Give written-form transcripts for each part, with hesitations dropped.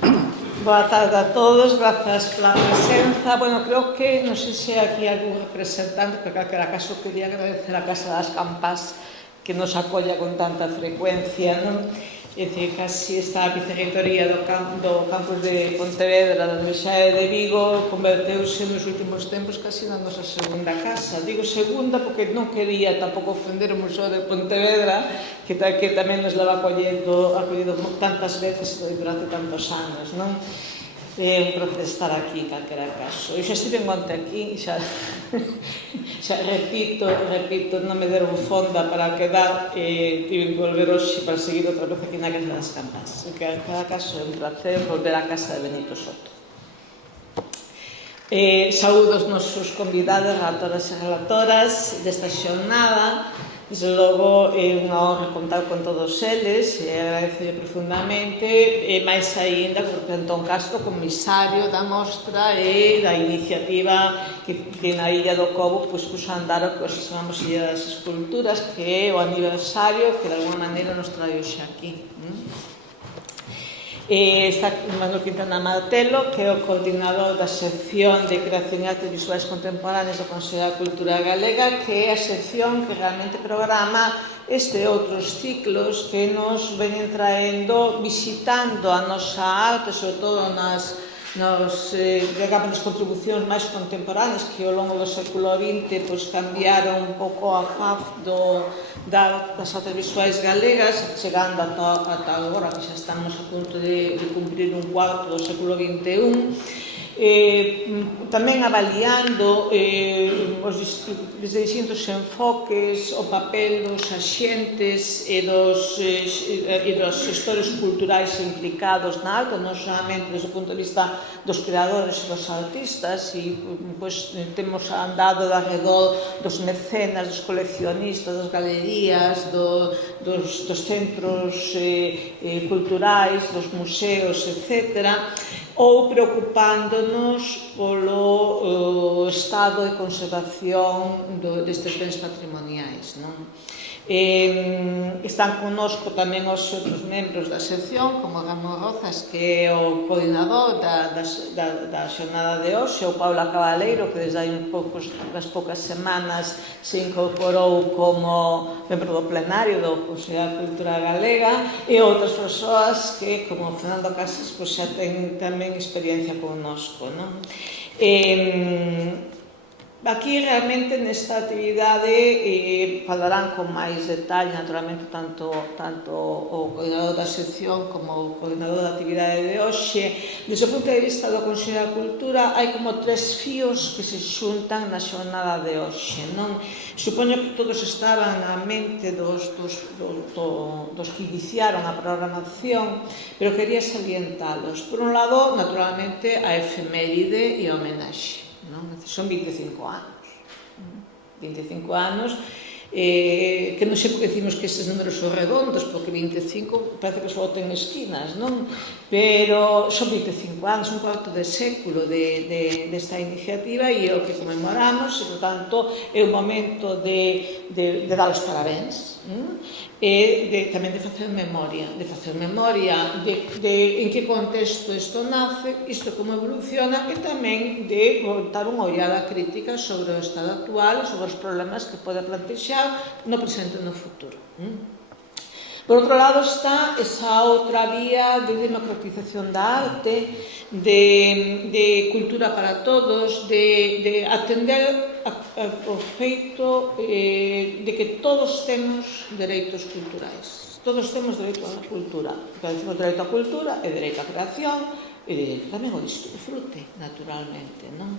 Boa tarde a todos, grazas pola presenza. Bueno, creo que, non sei se aquí hai algún representante, pero calquera caso quería agradecer a Casa das Campas que nos acolla con tanta frecuencia, non? É dicir, casi esta vicerrectoría do campus de Pontevedra, da Universidade de Vigo, converteuse nos últimos tempos casi na nosa segunda casa. Digo segunda porque non quería tampouco ofender o Museo de Pontevedra, que tamén nos leva acollido tantas veces durante tantos anos, non? É un placer estar aquí, en calquera caso. Eu xa estive onte aquí, xa repito, non me deron fonda para quedar, tive que volver hoxe para seguir outra vez aquí na Casa das Campas. En calquera caso, é un placer volver á casa de Benito Soto. Saúdo os nosos convidados, relatoras e relatoras desta xornada. Desde logo, é unha honra contar con todos eles e agradecerle profundamente, e máis aínda con Antón Castro, comisario da mostra e da iniciativa que na Illa do Cobo puxo a andar o que os chamamos Illa das Esculturas, que é o aniversario que de alguma maneira nos trae hoxe aquí. Está Manuel Quintana Martelo, que é o coordinador da sección de Creación e Artes Visuais Contemporáneas do Consello da Cultura Galega, que é a sección que realmente programa este e outros ciclos que nos veñen traendo, visitando a nosa arte, sobre todo nas contribucións máis contemporáneas que ao longo do século XX cambiaron un pouco a faz das artes visuais galegas, chegando ata agora que xa estamos a punto de cumprir un cuarto do século XXI. Tamén avaliando os distintos enfoques, o papel dos axentes e dos xestores culturais implicados na arte, non solamente desde o punto de vista dos creadores e dos artistas, e temos andado alrededor dos mecenas, dos coleccionistas, das galerías, dos centros culturais, dos museos, etc., ou preocupándonos polo estado de conservación destes bens patrimoniais, non? Están connosco tamén os outros membros da sección, como Ramón Rozas, que é o coordinador da xornada de hoxe, o Paula Cabaleiro, que desde hai unhas poucas semanas se incorporou como membro do plenario do Consello da Cultura Galega, e outras persoas que, como Fernando Casas, xa ten tamén experiencia connosco, non? Aquí realmente nesta actividade falarán con máis detalle, naturalmente, tanto o coordinador da sección como o coordinador da actividade de hoxe. Desde o punto de vista do Consello da Cultura hai como tres fíos que se xuntan na xornada de hoxe, non? Supoño que todos estaban na mente dos que iniciaron a programación, pero quería salientalos. Por un lado, naturalmente, a efeméride e a homenaxe. Son 25 anos. 25 anos, que non sei porque decimos que estes números son redondos, porque 25 parece que só ten esquinas, non? Pero son 25 anos, un cuarto de século desta iniciativa, e é o que conmemoramos, e, por tanto, é o momento de dar os parabéns, e tamén de facer memoria, de en que contexto isto nace, isto como evoluciona, e tamén de botar unha ollada crítica sobre o estado actual, sobre os problemas que pode plantexar no presente e no futuro. Por outro lado está esa outra vía de democratización da arte, de cultura para todos, de atender ao feito de que todos temos dereitos culturais. Todos temos dereito á cultura. O dereito á cultura é dereito á creación e dereito tamén ao disfrute, naturalmente, non?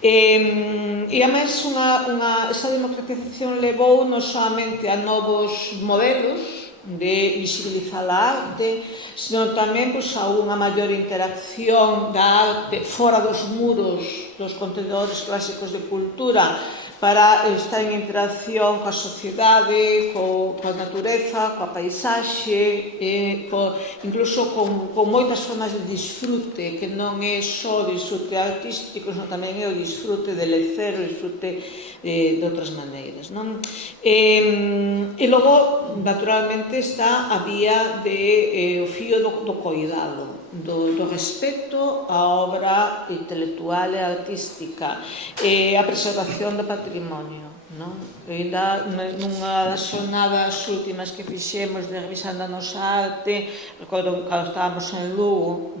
E, ademais, esa democratización levou non solamente a novos modelos de visibilizar a arte, senón tamén a unha maior interacción da arte fora dos muros dos contenedores clásicos de cultura, para estar en interacción coa sociedade, coa natureza, coa paisaxe, incluso con moitas formas de disfrute, que non é só disfrute artístico, senón tamén é o disfrute de lecer, o disfrute de outras maneiras, non? E logo, naturalmente, está a vía o fío do coidado. do respeto á obra intelectual e artística e a preservación do patrimonio. Ainda nunha das xornadas últimas que fixemos de revisando a nosa arte, recordo cando estábamos en Lugo,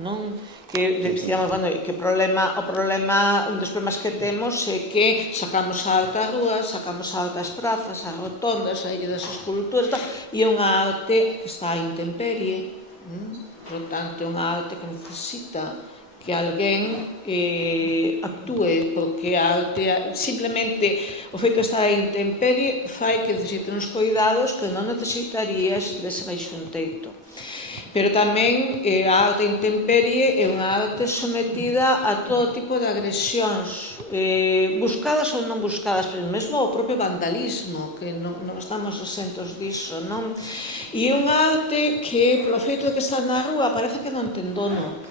que decíamos, que o problema, un dos problemas que temos é que sacamos a arte ás rúas, sacamos a arte ás prazas, ás rotondas, a ilha das esculturas, e é unha arte que está a intemperie, por tanto, é unha arte que necesita que alguén actúe, porque a arte, simplemente o feito de estar a intemperie fai que necesite uns cuidados que non necesitarías se tivese baixo un teito. Pero tamén a arte intemperie é unha arte sometida a todo tipo de agresións, buscadas ou non buscadas, pero mesmo o propio vandalismo, que non estamos exentos disso, non? E é unha arte que, polo feito de que está na rúa, parece que non ten dono.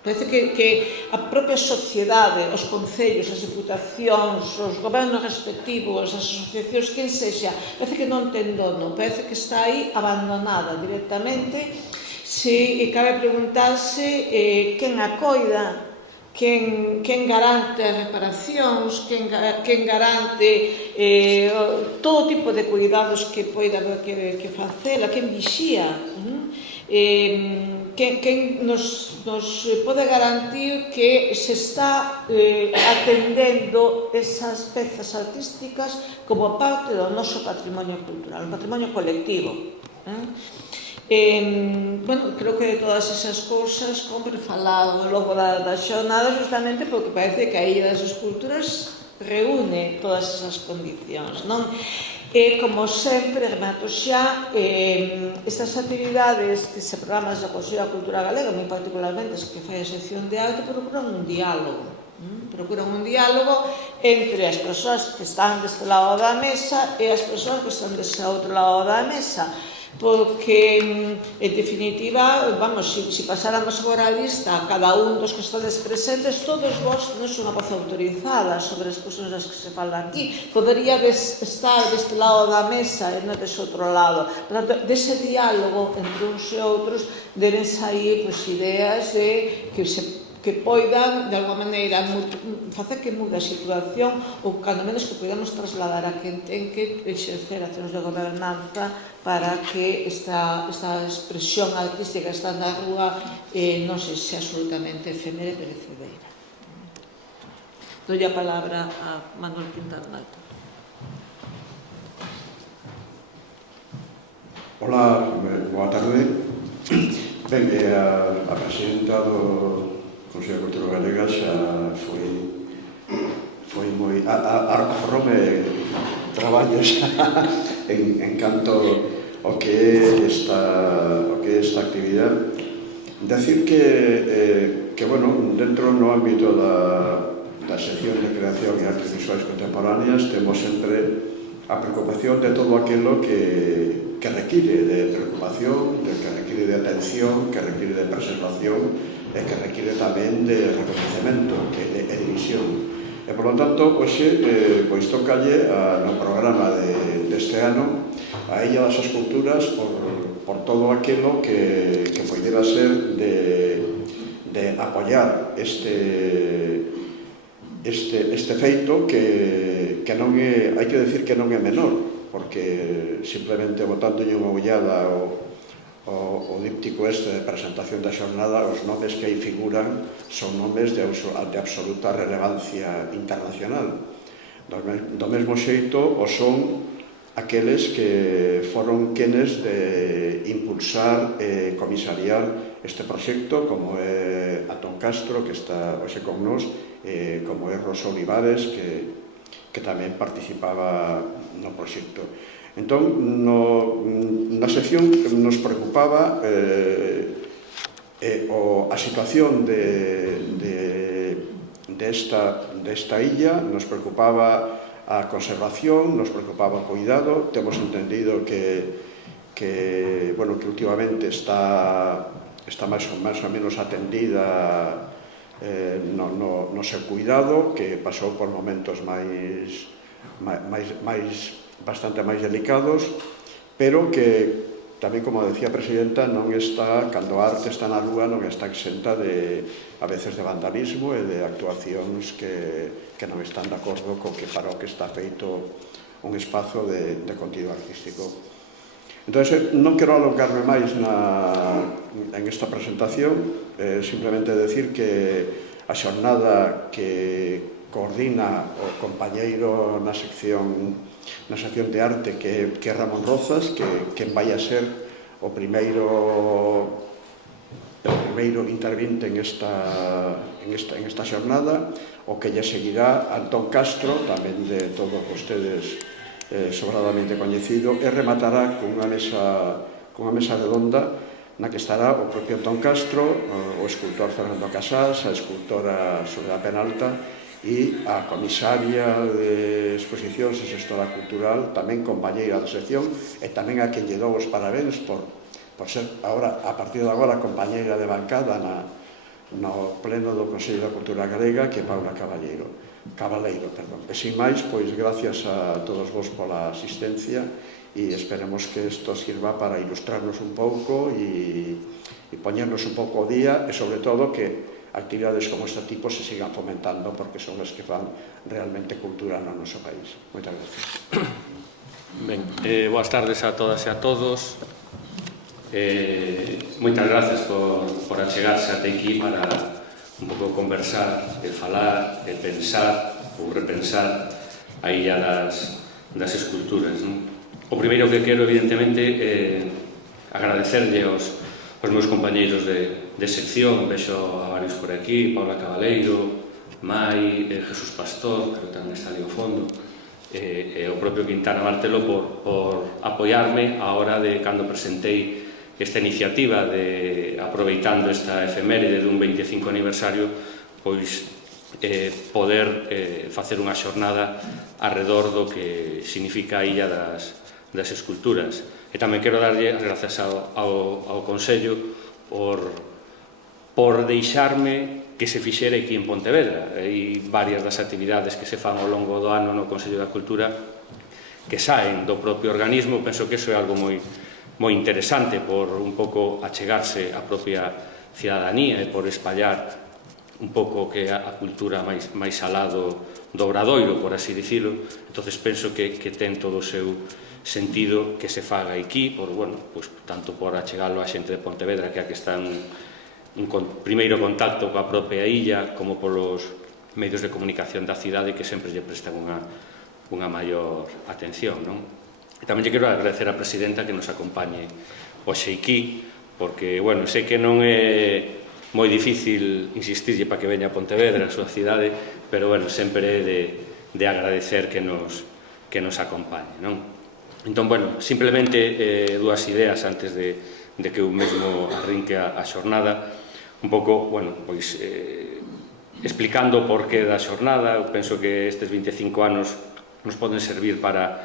Parece que a propia sociedade, os concellos, as diputacións, os gobernos respectivos, as asociacións, quen sexa, parece que non ten dono, parece que está aí abandonada directamente. Se cabe preguntarse quen a coida, quen garante as reparacións, quen garante todo tipo de cuidados que poida haber que facela, quen vixía, quen nos pode garantir que se está atendendo esas pezas artísticas como parte do noso patrimonio cultural, un patrimonio colectivo. Creo que de todas esas cousas compre falar logo da xornada, justamente porque parece que a Illa das Esculturas reúne todas esas condicións, non? E, como sempre, remato xa, estas actividades que se programan da Consello da Cultura Galega, moi particularmente as que fai a sección de arte, procuran un diálogo. Procuran un diálogo entre as persoas que están deste lado da mesa e as persoas que están deste outro lado da mesa, porque, en definitiva, se pasáramos agora a lista a cada un dos que estades presentes, todos vos tenes unha voz autorizada sobre as cousas das que se fala aquí. Poderíades estar deste lado da mesa e non deste outro lado. Por tanto, dese diálogo entre uns e outros deben sair ideas que poidan, de alguma maneira, facer que mude a situación ou, cando menos, que podamos trasladar a quen ten que exercer accións de gobernanza para que esta expresión artística que está na rúa non sexa absolutamente efémera e perecedeira. Doy a palabra a Manuel Quintana. Hola, boa tarde. Ben, a presidenta do Consello de Cultura Galega xa foi moi... aforrome traballos en canto ao que é esta actividade. Decir que bueno, dentro no ámbito da sección de creación e artes visuais contemporáneas temos sempre a preocupación de todo aquilo que require de preocupación, que require de atención, que require de preservación e que require tamén de reconhecemento e de visión. E, por lo tanto, pois tocalle no programa deste ano a Illa das Esculturas por todo aquilo que poidera ser de apoiar este feito que non é, hai que decir que non é menor, porque simplemente botándolle unha ollada o díptico de presentación da xornada, os nomes que aí figuran son nomes de absoluta relevancia internacional. Do mesmo xeito o son aqueles que foron quenes de impulsar e comisariar este proxecto, como é Antón Castro, que está hoxe con nós, como é Rosa Olivares, que tamén participaba no proxecto. Entón, na sección nos preocupaba a situación desta illa, nos preocupaba a conservación, nos preocupaba o cuidado. Temos entendido que últimamente está máis ou menos atendida no seu cuidado, que pasou por momentos bastante máis delicados, pero que tamén, como decía a Presidenta, non está, cando a arte está na Lúa, non está exenta a veces de vandalismo e de actuacións que non están de acordo co que para o que está feito un espazo de contido artístico. Entón, non quero alongarme máis en esta presentación, simplemente decir que a xornada que coordina o compañeiro na sección de arte, que é Ramón Rozas, que vai a ser o primeiro intervinte en esta xornada, o que lle seguirá Antón Castro, tamén de todos vostedes sobradamente coñecido, e rematará cunha mesa redonda na que estará o propio Antón Castro, o escultor Fernando Casás, a escultora Soledad Penalta e a comisaria de exposicións e xestora cultural, tamén compañeira da sección, e tamén a quen lle dou os parabéns por ser agora, a partir de agora, compañeira de bancada no pleno do Consello da Cultura Galega, que é Paula Cabaleiro. E sin máis, pois gracias a todos vos pola asistencia e esperemos que isto sirva para ilustrarnos un pouco e poñernos un pouco ao día, e sobre todo que actividades como este tipo se sigan fomentando, porque son as que fan realmente cultura no noso país. Moitas gracias. Ben, boas tardes a todas e a todos. Moitas gracias por achegarse até aquí para un pouco conversar, falar, pensar ou repensar a illa das esculturas. O primeiro que quero, evidentemente, agradecerlle aos meus compañeiros de sección, vexo a varios por aquí, Paula Cabaleiro, Mai, Jesús Pastor, que tamén está ali ao fondo, e o propio Quintana Martelo por apoiarme a hora de cando presentei esta iniciativa de, aproveitando esta efeméride dun 25 aniversario, pois poder facer unha xornada arredor do que significa a illa das esculturas. E tamén quero darlle as grazas ao Consello por deixarme que se fixera aquí en Pontevedra. Hai varias das actividades que se fan ao longo do ano no Consello da Cultura que saen do propio organismo. Penso que iso é algo moi interesante, por un pouco achegarse á propia cidadanía e por espallar un pouco que a cultura máis alá do obradoiro, por así dicilo. Entonces penso que ten todo o seu sentido que se faga aquí, tanto por achegalo a xente de Pontevedra, que é a que está en primeiro contacto coa propia illa, como polos medios de comunicación da cidade, que sempre lle prestan unha maior atención, non? E tamén lle quero agradecer á Presidenta que nos acompañe hoxe aquí, porque, sei que non é moi difícil insistirlle para que veña a Pontevedra, a súa cidade, pero, sempre é de agradecer que nos acompañe, non? Entón, simplemente dúas ideas antes de que eu mesmo arrinque a xornada, un pouco, explicando o porqué da xornada. Eu penso que estes 25 anos nos poden servir para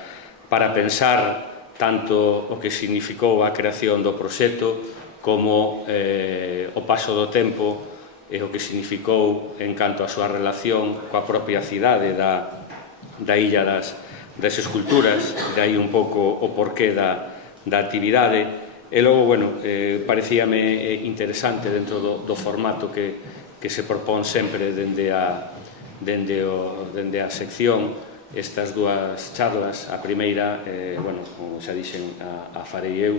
pensar tanto o que significou a creación do proxecto como o paso do tempo e o que significou en canto a súa relación coa propia cidade da illa das esculturas, de aí un pouco o porqué da actividade. E logo, parecíame interesante dentro do formato que se propón sempre dende a sección, estas dúas charlas. A primeira, como xa dixen, a farei eu,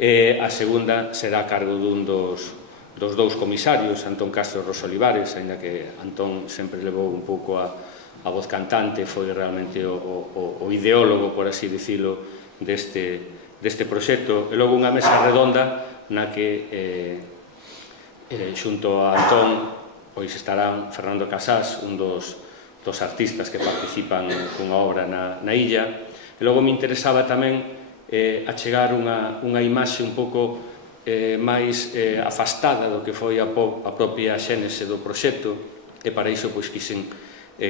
e a segunda será a cargo dun dos dous comisarios, Antón Castro e Rosa Olivares, aínda que Antón sempre levou un pouco a voz cantante, foi realmente o ideólogo, por así dicilo, deste proxecto. E logo unha mesa redonda na que xunto a Antón pois estarán Fernando Casás, un dos artistas que participan cunha obra na illa. E logo me interesaba tamén achegar unha imaxe un pouco máis afastada do que foi a propia xénese do proxecto, e para iso pois quixen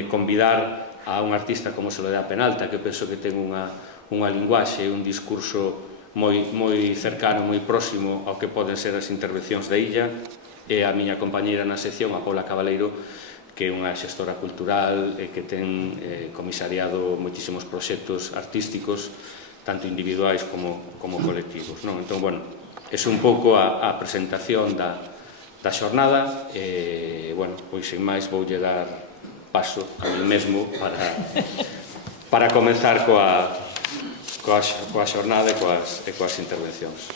convidar a un artista como Soledad Penalta, que penso que ten unha linguaxe e un discurso moi cercano, moi próximo ao que poden ser as intervencións da illa, e a miña compañeira na sección, a Paula Cabaleiro, que é unha xestora cultural e que ten comisariado moitísimos proxectos artísticos tanto individuais como colectivos, non? Entón, bueno, é un pouco a presentación da xornada e, bueno, pois, sin máis, voulle dar paso a mí mesmo para comenzar coa xornada e coas intervencións.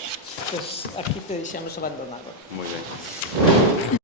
Pois aquí te deixamos abandonado. Moi ben.